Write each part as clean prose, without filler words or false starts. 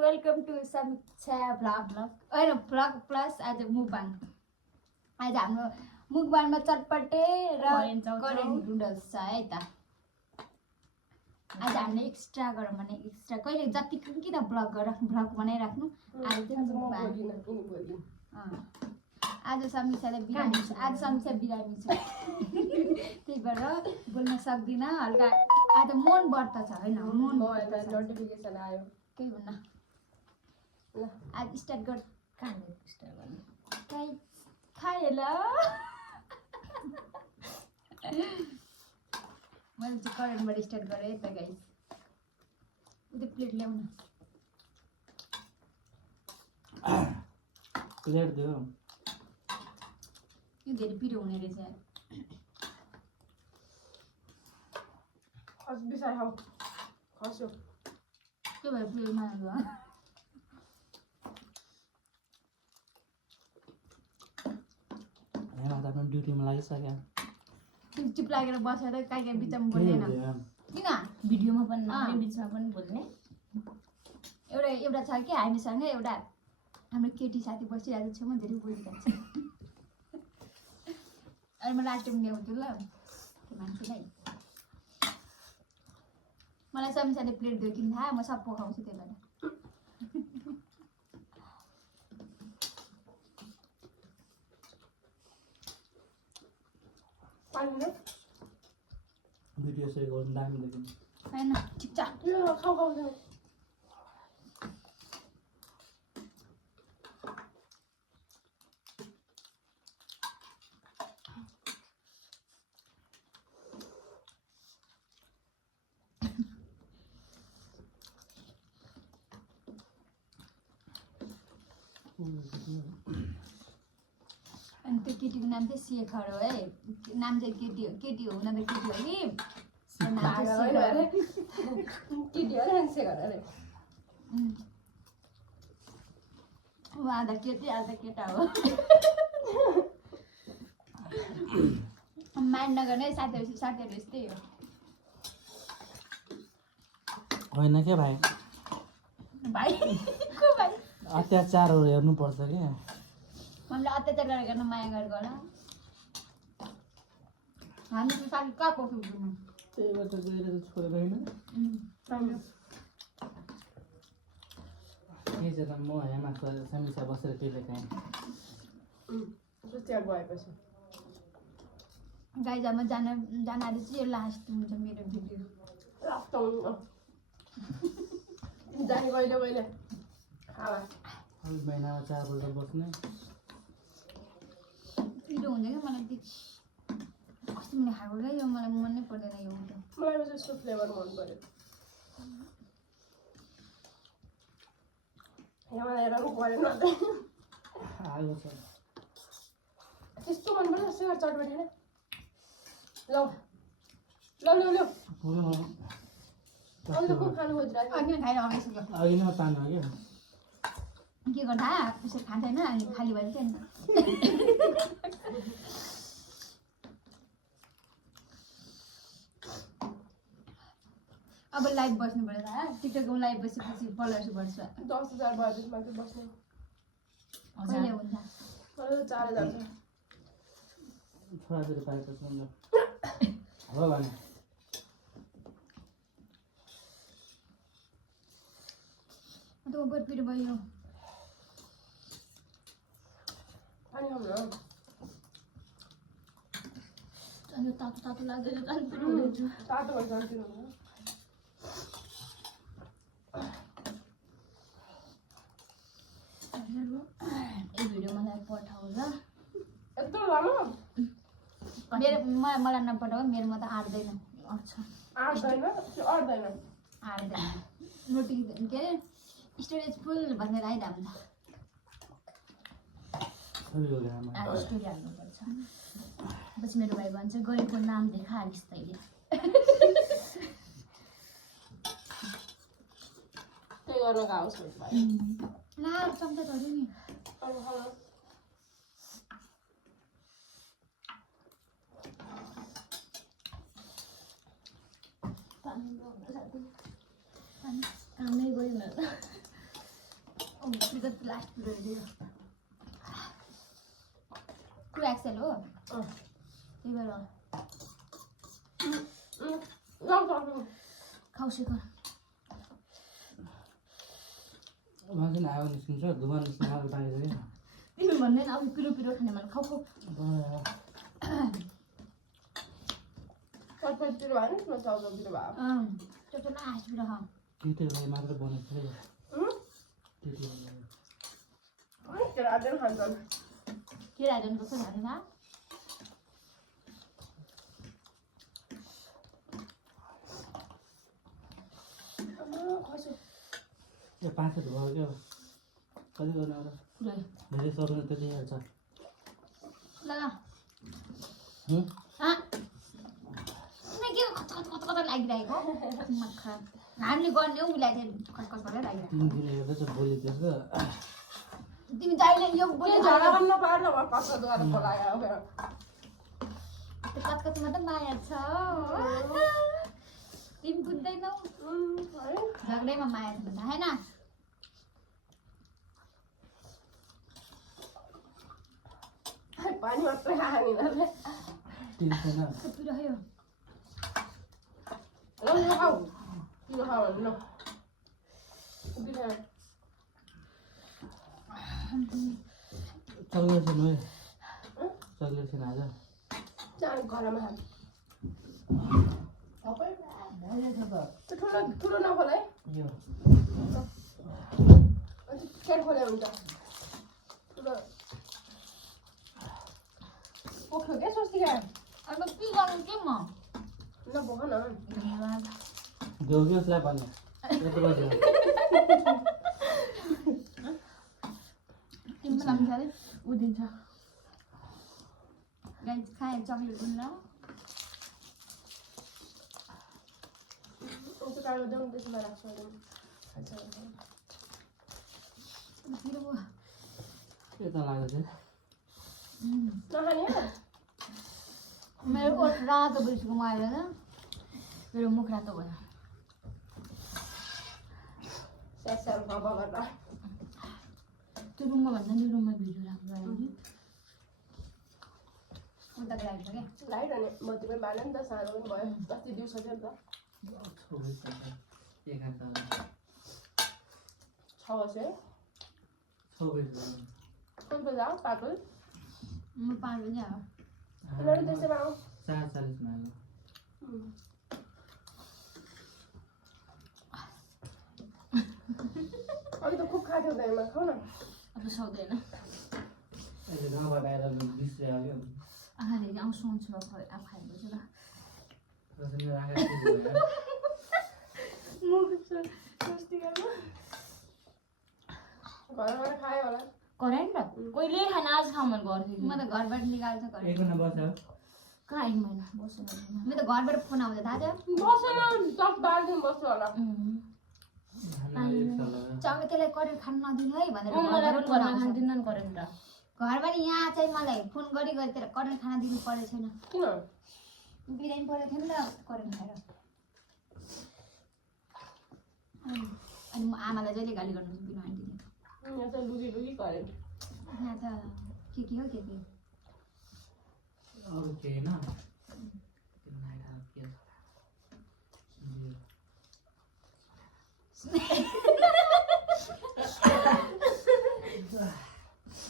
welcome to Samiksha vlog होइन vlog plus आज मुकबाङ आज हाम्रो मुकबाङमा चटपटे र कोरियन नुडल्स छ है त आज हामीले एक्स्ट्रा गरौँ भने एक्स्ट्रा कहिले जति किन भ्लग बनाइराख्नु आज चाहिँ मुकबाङ आज समीक्षाले बिरामी छ आज समीक्षा बिरामी छ त्यही भएर बोल्न सक्दिनँ हल्का आज मन व्रत छ होइन मन नोटिफिकेसन आयो केही हुन्न ल आज स्टार्ट गर कहाँले स्टार्ट गर्ने काई खाएल मैले चाहिँ करेन्टबाट स्टार्ट गरेँ त गाइस उतै प्लेट ल्याउन प्लेट दियो यो धेरै पिरो हुने रहेछ खस बिसाइ खाऊ खस्यो त्यो भएर प्लेट माग्यो यहाँ त आफ्नो ड्युटीमा लागिसक्यो टिप लागेर बसेर काहीँ बिचमा बोल्दैन किन भिडियोमा पनि बिचमा पनि बोल्ने एउटा छ कि हामीसँग एउटा हाम्रो केटी साथी बसिरहेको छेउमा धेरै बोलिरहेको छ अनि म लास्ट टाइम ल्याउँछु ल त्यो मान्छेलाई मलाई समीक्षाले प्लेट दियो किन थाहा म सब पकाउँछु त्यही भएर भिडियो सेयर गर्नु दामी देखिन्छ होइन ठिक छ खाऊ खाऊ अनि त्यो केटीको नाम चाहिँ शेखर हो है नाम चाहिँ केटी हो हुन त केटी हो कि नाम चाहिँ शेखर ऊ आधा केटी आधा केटा हो माइन्ड नगर्ने साथीहरू यस्तै हो होइन के भाइ भाइ को भाइ अत्याचारहरू हेर्नुपर्छ कि हामीले अत्याचार गरेर गर्न माया गरेर होला हामी त साथी कहाँ पक्रिँदैन त्यही भएर त गएर त छोडेर होइन के छ त म हेमा समीक्षा बसेर केले खाएँ गएपछि गाइजामा जान आएर चाहिँ यो लास्ट हुन्छ मेरो भिडियो जाने कहिले कहिले महिनामा 4 पल्ट बस्ने पिरो हुन्छ क्या मलाई त्यो कस्तो मैले खाएको क्या यो मलाई मन नै पर्दैन यो हुन्छ मलाई चाहिँ यस्तो फ्लेभर मन पर्यो यहाँ हेरौँ परेन आएको छ त्यस्तो मन पर्छ सेवा चटपटी होइन ल अरू त को खानु खोजिरहेको अघि नै खाएर आइसक्यो अघि नै तान्नु कि के गर्दा त्यसरी खाँदैन अनि खाली भयो क्या नि अब लाइभ बस्नु पर्यो त टिकटकमा लाइभ बसेपछि फलोवर्स बढ्छ 10,000 भएपछि मात्रै बस्ने कहिले हुन्छ 4,000 छोराछोरी पाएपछि हुन्छ हो भने अन्त बहुत पिरो भयो पानी खाउँ न अनि तातो लाग्दैन झन् पिरो हुँदैछ तातो भएर जान्थ्यो नि यो भिडियो मलाई पठाऊ ल यत्रो लामो मेरो मलाई नपठाऊ मेरोमा त आँट्दैन अच्छा आँट्दैन आँट्दैन नोटिफिकेसन के अरे स्टोरेज फुल भनेर आइरहन्छ स्टोरी हाल्नुपर्छ पछि मेरो भाइ भन्छ गएको नाम देखाहालिस् तैँले त्यही गर्न गाउँछ ला चम्चा झऱ्यो नि कामै गएन विगत लास्ट भिडियो हेऱ्यो टु एक्सेल हो त्यही भएर खाऊ सिक मान्छे आयो निस्किन्छ धुवा निस्किन्छ बाहिर तिमी भन्दैन अब पिरो पिरो खाने मलाई खाऊ खाऊ चटपटीतिर भएन न चाउचाउतिर भयो त्यो लास्ट भिडियो खा केटीहरूलाई मात्र बनेको थियो केटाहरूले पनि खान्छन् केराजनको कस्तो खाने भा खस्यो ए 5 भयो क्या कति गर्नु अब पुरै धेरै सक्नु त दिइहाल्छ ल के कता कता कता लागिरहेको मखा हामीले गर्ने हो उसलाई चाहिँ कस गरेर लागिरहेको 3 दिन हेर्दा चाहिँ भोलि त्यसको तिमी दाइले यो बोले झगडा गर्न पाएन म कस्तो दुवार बोलायो फेरि कतकतीमा त माया छ तिमी बुझ्दैनौ झगडैमा माया छ भन्दा हैन पानी मात्रै खायो नि तिन छैन कति रह्यो ल खाऊ तिम्रो खाऊ ल चक्लेट छैन है चक्लेट छैन आज घरमा खानु भइरहेछ त ठुलो ठुलो नखोला है यो केयर खोले हुन्छ ठुलो पोख्यो क्या स्वस्तिका अब के गर्नु के म नभोग न देऊ कि उसलाई भन्ने यत्रो बज्यो तिम्रो लागि साले उदिन्छ गाइस खाए चक्लेट उन्न उसको कालो देऊ त्यसमा राख्छु यता लाग्यो चाहिँ नखाने मेरो ओठ रातो बिर्सेको आएर न मेरो मुख रातो भयो स्याल बाबा गर्दा त्यो रुममा भन्दा नि रुममा भिडियो राख्नु गयो नि उता गएको क्या लाइट अनि बत्ती पनि बाल्यो नि त सानो पनि भयो अस्ति दिउँसो थियो नि त 1 घन्टा 6 बजे 6 बजे कुन बजे आऊ 5 बजे म 5 बजे आयो तिमीहरू त्यसैमा आऊ 4:40 मा आयो अघि त खुब खाथ्यौ दहीमा खाऊ न अब सक्दैन अहिले गाउँबाट आएर बिर्सियो क्या आँखाले चाहिँ आउँछु आउँछु अब खाएपछि ल मेरो आँखा चिज भयो घरमा खायो होला करेन्ट र कहिले खाना आज खाऊ मन गर्थ्यो म त घरबाट निकाल्छ करेन्ट 1 महिना बस्यो कहाँ 1 महिना बस्नु म त घरबाट फोन आउँछ थाहा छ बसेन 10-12 दिन बस्यो होला चक्लेट त्यसलाई करेन्ट खानु नदिनु है भनेर खाँदिनन् करेन्ट घरमा नि यहाँ चाहिँ मलाई फोन गरी गरी तर करेन्ट खाना दिनु परेको छैन किन बिरामी परेको थियो नि त करेन्ट खाएर अनि म आमालाई जहिले गाली गर्नु बिना आन्टीले यहाँ त लुगी लुगी करेन्ट यहाँ त के हो के अरू केही न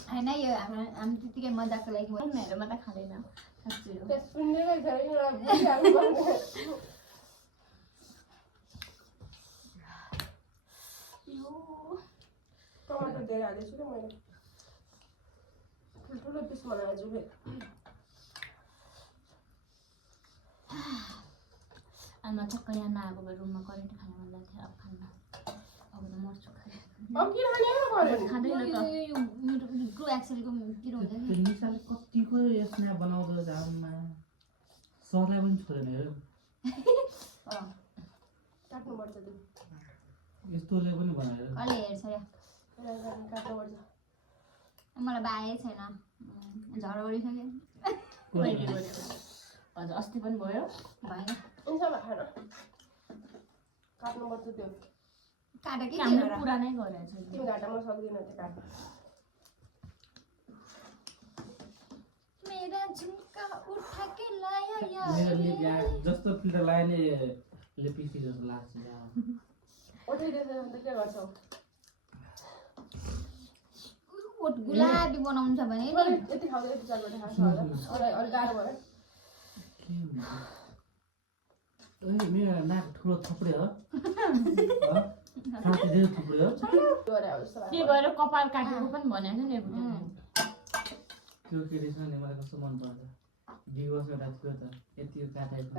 होइन यो हामी त्यतिकै मजाको लागि उनीहरू मात्रै खाँदैन साँच्चै हो सुन्नेकै छैन टमाटर धेरै हालेको छु क्या मैले ठुल्ठुलो पिस बनाएको छु फेरि आमा ठक्क यहाँ नआएको भए रुममा करेन्ट खाने भन्दा थियो अब खान्न अब त मर्छु खाएँ अब किन खाने करेन्ट खाँदैन त मेरो ग्रो एक्सेलको पिरो हुन्छ त्यो निसाले कतिको स्न्याप बनाउँदो जाममा सरलाई पनि छोडेन हेर काट्नुपर्छ त्यो यस्तोले पनि बनाएर कसले हेर्छ या काट्नुपर्छ मलाई बाए छैन झगडा गरिसकेँ हजुर अस्ति पनि भयो भएन हुन्छ खाएर काट्नुपर्छ त्यो काटा कि हाम्रो पुरानै गरेछ तिमी घाटा म सक्दिनँ त्यो काट्न मेरा झुमका उठा के लाया मेरो लिप यार यहाँ जस्तो फिल्टर लगायो नि लिपस्टिक जस्तो लाग्छ यार उठाइदिएछ भने त के गर्छौ ओठ गुलाबी बनाउनु छ भने नि यति खाउँदै यति चालबाट खान्छ होला अलिक गाह्रो भयो के हुन्छ ओइ मेरो नाक ठुलो थुप्रै हो साथी धेरै थुप्रै हो गरे अब जस्तो के भएर कपाल काटेको पनि भनेको नि त्यो के रहेछ नि मलाई कस्तो मन पर्छ डिभोर्स एउटा थियो त यति काटेको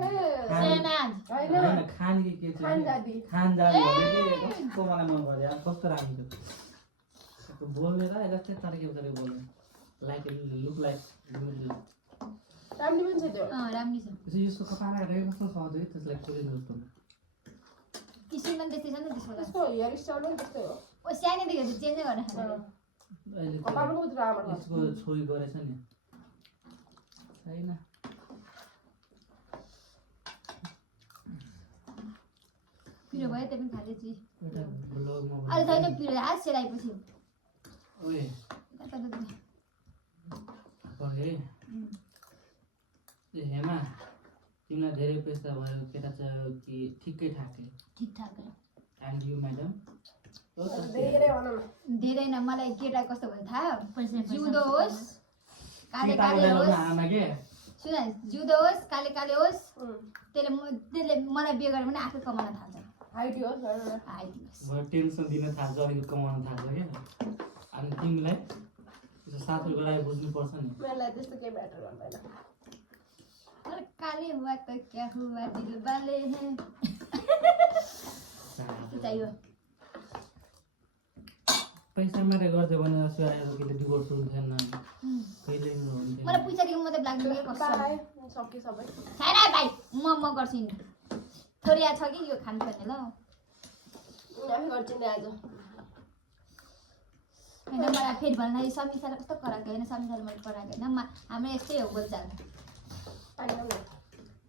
सेनाज होइन खान कि के थियो खान जाती खान जाने भने के कस्तो मलाई मन पर्यो यार कस्तो राम्रो थियो बोल्ने र जस्तै तरिकाले बोल्ने लाइक लुक लाइक राम्रो पनि छ त्यो राम्रो छ त्यसो यसको कपाल काटेको कस्तो सजिलो त्यसलाई खोलेर जस्तो किसिम पनि त्यस्तै छ नि त्यसको त त्यस्तो हेयर स्टाइल पनि त्यस्तै हो ओ सानैदेखि चेन्जै गर्न खाने अहिले कपाल पनि बहुत राम्रो छ यसको छोरी गरेछ नि छैन पिरो भयो त्यो पनि खाले चाहिँ एउटा ब्लगमा अहिले छैन पिरो हात सेलाएपछि ओए ओहे ए हेमा तिमीलाई धेरै पैसा भयो केटा चाहियो कि ठिकै ठाकै ठिकठाक एन्ड यु म्याडम धेरै भनौँ न धेरै न मलाई केटा कस्तो भयो थाहा पैसा जिउँदो होस् काले काले होस् आमा के सुन जिउँदो होस् काले काले होस् त्यसले मलाई बिहे गरेर पनि आफै कमाउन थाल्छ हाइट होस् आइदिनुहोस् टेन्सन दिन थाल्छ अलिकति कमाउन थाल्छ क्या अनि तिमीलाई त्यसो साथीहरूको लागि बुझ्नुपर्छ नि मलाई त्यस्तो केही म्याटर गर्दैन और काले हुआ तो क्या हुआ दिल वाले हैं चाहिए पैसा मात्रै गर्थ्यो भने जस्तो आएर कहिले डिभोर्स हुन्थेन कहिले हुन्थेन मलाई पैसा दिएको मतलब लाग्दैन के कस्तो बाई सक्यो सबै छैन भाइ म गर्छु नि थोरिया छ कि यो खानु पर्ने ल हामी गर्छौँ नि आज होइन मलाई फेरि भन्दा समिसाले कस्तो कराएको होइन समिसाले मैले कराएको होइन हाम्रो यस्तै हो बोलचाल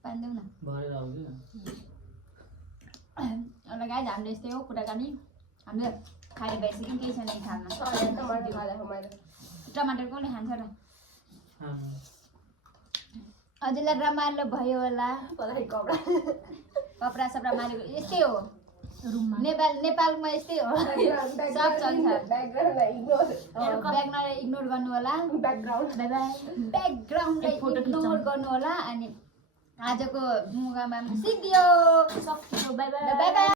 पाइदेऊ न भरेर आउँछ एउटा गाई हामीले यस्तै हो कुराकानी हामीले खाने भइसक्यो केही छैन खाना टमाटर कसले खान्छ र हजुरलाई रमाइलो भयो होला कपडा सपडा मारेको यस्तै हो रुममा नेपालमा यस्तै हो सब चल्छ ब्याकग्राउन्डलाई इग्नोर गर्नु होला ब्याकग्राउन्डलाई इग्नोर गर्नु होला अनि आजको मुगामा सिक्दियो सक्यो बाइ बाइ बाइ